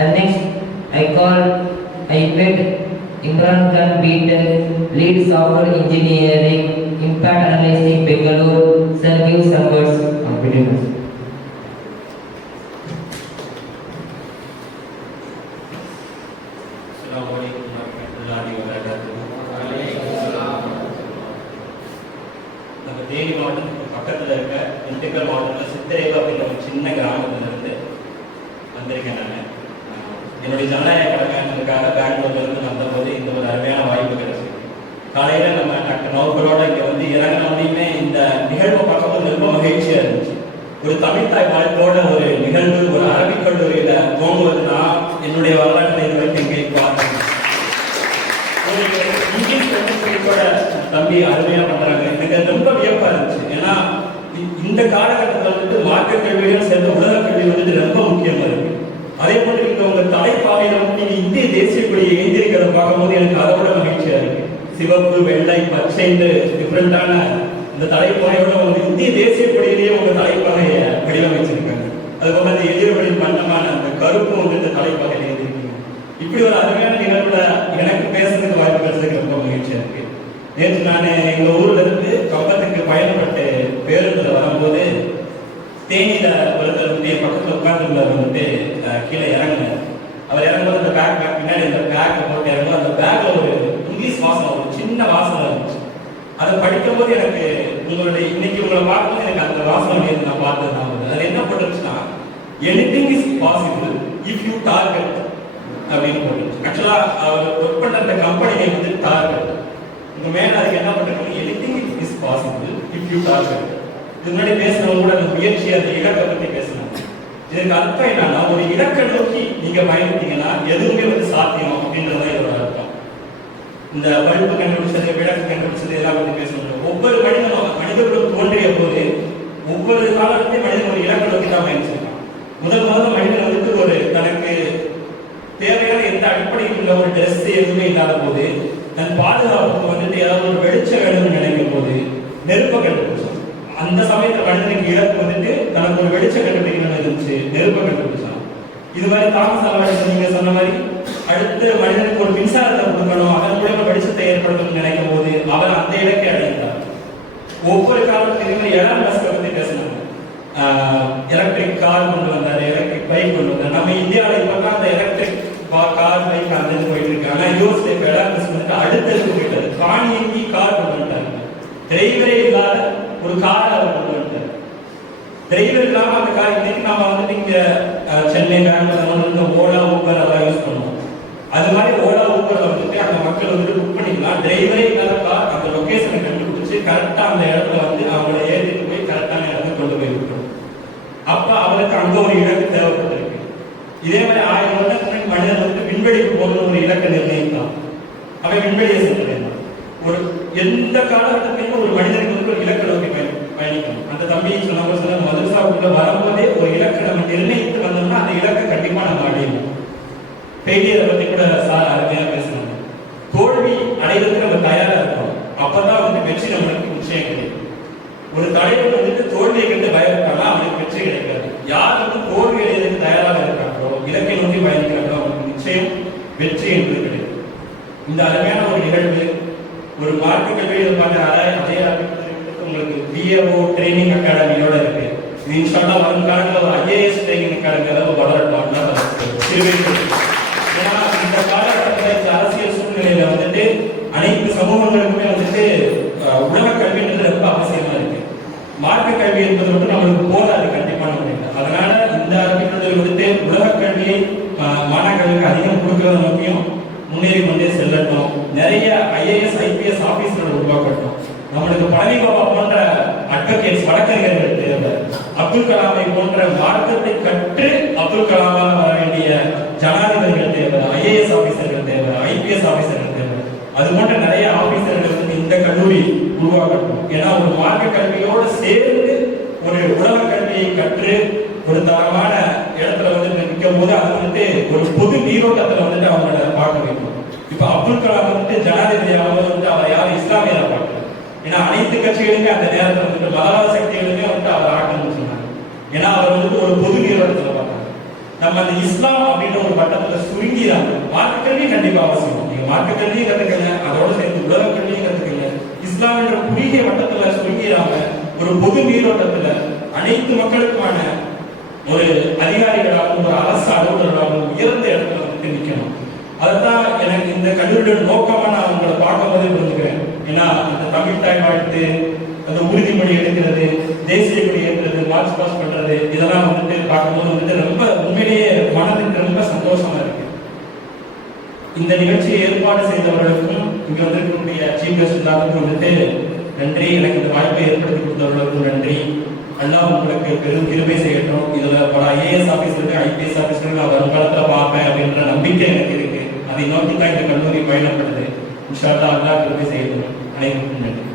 And next, I beg Imran Khan Beaton, lead software engineering, impact analyzing Bangalore, sir give some words on videos. நம்ம தேனி மாவட்டத்துக்கு பக்கத்தில் இருக்க திண்டுக்கல் மாவட்டத்தில் சித்திரேவா அப்படின்ற ஒரு சின்ன கிராமத்திலிருந்து வந்திருக்கேன். நான் என்னுடைய ஜனநாயக கடமைக்காக பெங்களூர்லேருந்து வந்தபோது இந்த ஒரு அருமையான வாய்ப்பு கிடைச்சிது. காலையில் நம்ம டாக்டர் நௌகரோட இங்கே வந்து இறங்கினோடையுமே இந்த நிகழ்வை பார்க்கும்போது ரொம்ப மகிழ்ச்சியாக இருந்துச்சு. ஒரு தமிழ் தாய் வாழ்க்கையோட ஒரு நிகழ்வு ஒரு அரபிக் கல்லூரியில் தோங்குவதுனா என்னுடைய வரலாற்றில் இது வரைக்கும் எங்கேயும் பார்த்தேன். தம்பி அருமையா பண்றாங்க. எனக்கு ரொம்ப வியப்பா இருந்துச்சு. ஏன்னா இந்த காலகட்டத்தில் வந்துட்டு மார்க்க கல்வியும் சேர்ந்த உலக கல்வி வந்துட்டு ரொம்ப முக்கியமா இருக்கு. அதே போல நீங்க உங்க தலைப்பாகையில நீங்க இந்திய தேசிய கொடியை ஏந்திருக்கிறத பார்க்கும்போது எனக்கு அதோட மகிழ்ச்சியா இருக்கு. சிவப்பு வெள்ளை பச்சைன்னு டிஃப்ரெண்டான இந்த தலைப்பாகையோட உங்க இந்திய தேசிய கொடியிலேயே உங்க தலைப்பாகைய வடிவமைச்சிருக்காங்க. அதுபோல அந்த எதிர்வழி வண்ணமான அந்த கருப்பு வந்து இந்த தலைப்பாகையில ஏந்திருக்கீங்க. இப்படி ஒரு அருமையான நிகழ்வுல எனக்கு பேசுறதுக்கு வாய்ப்பு கிடைச்சதுக்கு ரொம்ப மகிழ்ச்சியா இருக்கு. நேற்று நான் எங்கள் ஊர்ல இருந்து கம்பத்துக்கு பயணப்பட்டு பேருந்துல வரும்போது தேனியில ஒருத்தர் வந்து என் பக்கத்தில் உட்கார்ந்து வந்துட்டு கீழே இறங்கினார். அவர் இறங்கும்போது அந்த பேக் பின்னாடி அந்த பேக்கை போட்டு இறங்கும்போது அந்த பேக்ல ஒரு இங்கிலீஷ் வாசனை ஒரு சின்ன வாசனை இருந்துச்சு. அதை படிக்கும் போது எனக்கு உங்களுடைய இன்னைக்கு உங்களை பார்க்கும்போது எனக்கு அந்த வாசனை நான் பார்த்தது தான். அது என்ன போட்டுருச்சுன்னா anything is possible if you target அப்படின்னு போட்டுருச்சு. ஆக்சுவலா அவர் ஒர்க் பண்ண அந்த கம்பெனி வந்து டார்கெட் உங்க மேல அதுக்கு என்ன பண்றீங்க anything is possible if you target. இது முன்னாடி பேசுறவங்க கூட அந்த முயற்சி அந்த இலக்கை பத்தி பேசினாங்க. இதுக்கு அர்த்தம் என்னன்னா ஒரு இலக்கை நோக்கி நீங்க பயணித்தீங்கன்னா எதுவுமே வந்து சாத்தியம் அப்படின்றத இதோட அர்த்தம். இந்த பல்பு கண்டுபிடிச்சது விளக்கு கண்டுபிடிச்சது எல்லாம் பத்தி பேசணும். ஒவ்வொரு மனிதர்களும் தோன்றிய போது ஒவ்வொரு காலத்தையும் மனிதன் ஒரு இலக்கை நோக்கி தான் பயணிச்சிருக்கான். முதல்ல மனிதன் வந்துட்டு ஒரு தனக்கு தேவையான எந்த அடிப்படையில் உள்ள ஒரு ட்ரெஸ் எதுவுமே இல்லாத போது தன் பாதுகாப்புக்கு வந்துட்டு ஏதாவது ஒரு வெளிச்சம் வேணும்னு நினைக்கும் போது நெருப்பை கண்டுபிடிச்சான். அந்த சமயத்துல மனிதனுக்கு இழப்பு வந்துட்டு தனக்கு ஒரு வெளிச்சம் கண்டுபிடிக்கணும்னு இருந்துச்சு, நெருப்பை கண்டுபிடிச்சான். இது மாதிரி தாமஸ் ஆல்வா நீங்க சொன்ன மாதிரி அடுத்து மனிதனுக்கு ஒரு மின்சாரத்தை கொடுக்கணும் அதன் மூலமா வெளிச்சத்தை ஏற்படுத்தணும்னு நினைக்கும் போது அவர் அந்த இலக்கை அடைந்தார். ஒவ்வொரு காலத்திலும் எலான் மஸ்கை பத்தி பேசினாங்க. எலக்ட்ரிக் கார் கொண்டு வந்தாரு, எலக்ட்ரிக் பைக் கொண்டு வந்தார். நம்ம இந்தியாவில் இப்பதான் அந்த எலக்ட்ரிக் கார் பைக் அந்த போயிட்டு இருக்கு. ஆனா யூஎஸ்ல எலான் மஸ்க் வந்துட்டு அடுத்ததுக்கு போயிட்டாரு. தானியங்கி கார் கொண்டு வந்துட்டாங்க. டிரைவரே இல்லாத ஒரு கார் அவர் கொண்டு வந்துட்டாரு. டிரைவர் இல்லாம அந்த கார் இன்னைக்கு நாம வந்துட்டு இங்க சென்னை பெங்களூர் ஓலா ஊபர் எல்லாம் யூஸ் பண்ணுவோம். அது மாதிரி ஓலா ஊபர்ல வந்துட்டு அந்த மக்கள் வந்துட்டு புக் பண்ணிக்கலாம். டிரைவரே இல்லாத கார் அந்த லொகேஷனை கண்டுபிடிச்சு கரெக்டா அந்த இடத்துல வந்து அவங்கள ஏற்றிட்டு போய் கரெக்டான இடத்துக்கு கொண்டு போய் விட்டுரும். அப்ப அவருக்கு அங்க ஒரு இலக்கு தேவைப்பட்டிருக்கு. இதே மாதிரி 1000 வருடத்துக்கு மனிதன் வந்து விண்வெளிக்கு போகணும் ஒரு இலக்கை நிர்ணயித்தான். அவன் விண்வெளியை சென்றடைந்தான். ஒரு எந்த காலகட்டத்திலும் ஒரு மனிதனுக்கு வந்து ஒரு இலக்கை நோக்கி பயணிக்கணும். அந்த தம்பி சொன்ன மதுசாவுக்குள்ள வரும்போதே ஒரு இலக்கை நம்ம நிர்ணயித்து வந்தோம்னா அந்த இலக்கை கண்டிப்பா நம்ம அடையணும். ஃபெயிலியரை பத்தி கூட சார் அருமையா பேசணும். தோல்வி அடைவதற்கு நம்ம தயாரா இருக்கணும். அப்பதான் வந்து வெற்றி நம்மளுக்கு நிச்சயம் கிடைக்கும். ஒரு தலைவர் வந்துட்டு தோல்வியை கண்டு பயப்பட்டானா அவனுக்கு வெற்றி கிடைக்காது. யார் வந்து தோல்வி அடைவதற்கு தயாராக இருக்காங்களோ இலக்கை நோக்கி பயணிக்கிறாங்களோ அவனுக்கு நிச்சயம் வெற்றி என்று கிடைக்கும். இந்த அருமையான ஒரு நிகழ்வு ஒரு மார்க்க கல்வியில் பார்த்த அதே உங்களுக்கு பிஏஓ ட்ரைனிங் அகாடமியோட இருக்கு. இது இன்ஷால்லா வரும் காலங்களில் ஒரு ஐஏஎஸ் ட்ரைனிங் அகாடமி அளவு வளரட்டும். ஏன்னா இந்த காலகட்டத்தில் இந்த அரசியல் சூழ்நிலையில வந்துட்டு அனைத்து சமூகங்களுக்குமே வந்துட்டு உலக கல்வின்றது ரொம்ப அவசியமா இருக்கு. மார்க்க கல்வி என்பது மட்டும் நம்மளுக்கு போராது கண்டிப்பான முறையில். அதனால இந்த அரபிக்கல்வி வந்துட்டு உலக கல்வியை மாணவர்களுக்கு அதிகம் கொடுக்கறது முக்கியம். முன்னேறி கொண்டே செல்லட்டும். நிறைய ஐஏஎஸ் ஐபிஎஸ் ஆபீசர்கள் உருவாக்கட்டும். நம்மளுக்கு பழனி பாபா போன்ற அட்வொகேட்ஸ் வழக்கறிஞர்கள் தேவை. அப்துல் கலாமை போன்ற மார்க்கத்தை கற்று அப்துல் கலாமாக வர வேண்டிய ஜனாதிபதிகள் தேவை. ஐஏஎஸ் ஆபீசர்கள் தேவை, ஐபிஎஸ் ஆபீசர்கள் தேவை. அது போன்ற நிறைய ஆபீசர்கள் வந்து இந்த கல்லூரி உருவாக்கட்டும். ஏன்னா ஒரு மார்க்க கல்வியோடு சேர்ந்து ஒரு உலக கல்வியை கற்று ஒரு தரமான இடத்துல வந்து நிற்கும் போது அது வந்துட்டு ஒரு பொது நீரோட்டத்துல வந்துட்டு அவங்கள பார்க்க வைக்கும். இப்ப அப்துல் கலாம் வந்துட்டு ஜனாதிபதியாக வந்துட்டு அவர் யாரும் இஸ்லாமியரை பார்க்கல. ஏன்னா அனைத்து கட்சிகளுமே அந்த நேரத்தில் வந்துட்டு மதவாத சக்திகளுமே வந்துட்டு அவர் ஆக்கணும்னு சொன்னாங்க. ஏன்னா அவர் வந்துட்டு ஒரு பொது நீரோட்டத்துல பார்த்தாங்க. நம்ம அந்த இஸ்லாம் அப்படின்ற ஒரு பட்டத்தை தான். மார்க்க கல்வி கண்டிப்பா அவசியம். நீங்க மார்க்க கல்வியும் கத்துக்கங்க, அதோட சேர்ந்து உலக கல்வியும் கத்துக்கங்க. இஸ்லாம் என்ற குறுகிய வட்டத்துல சொல்லிடாம ஒரு பொது நீரோட்டத்துல அனைத்து மக்களுக்குமான ஒரு அதிகாரிகளாகவும் ஒரு அரசு அலுவலர்களாகவும் உயர்ந்த இடத்துல வந்து நிற்கணும். அதுதான் எனக்கு இந்த கல்லூரியோட நோக்கமா நான் உங்களை பார்க்கும் போதே புரிஞ்சுக்கிறேன். ஏன்னா அந்த தமிழ் தாய் வாழ்த்து, அந்த உறுதிமொழி எடுக்கிறது, தேசிய கொடி ஏற்றுறது, மார்ச் பாஸ் பண்றது, இதெல்லாம் வந்துட்டு பார்க்கும்போது வந்துட்டு ரொம்ப உண்மையிலேயே மனதுக்கு ரொம்ப சந்தோஷமா இருக்கு. இந்த நிகழ்ச்சியை ஏற்பாடு செய்தவர்களுக்கும் இங்க வந்திருக்கக்கூடிய சீஃப் கெஸ்ட் எல்லாருக்கும் வந்துட்டு நன்றி. எனக்கு இந்த வாய்ப்பை ஏற்படுத்தி கொடுத்தவர்களுக்கும் நன்றி. அல்லாஹ் உங்களுக்கு பெரும் கிருபை செய்யட்டும். இதுல பல ஐஏஎஸ் ஆபீசருக்கு, ஐபிஎஸ் ஆபீசருக்கு நான் வருங்காலத்துல பார்ப்பேன் அப்படின்ற நம்பிக்கை எனக்கு இருக்கு. அதை நோக்கி தான் இந்த கல்லூரி பயணப்படுது. இன்ஷா அல்லாஹ் கிருபை செய்யட்டும். அனைவருக்கும் நன்றி.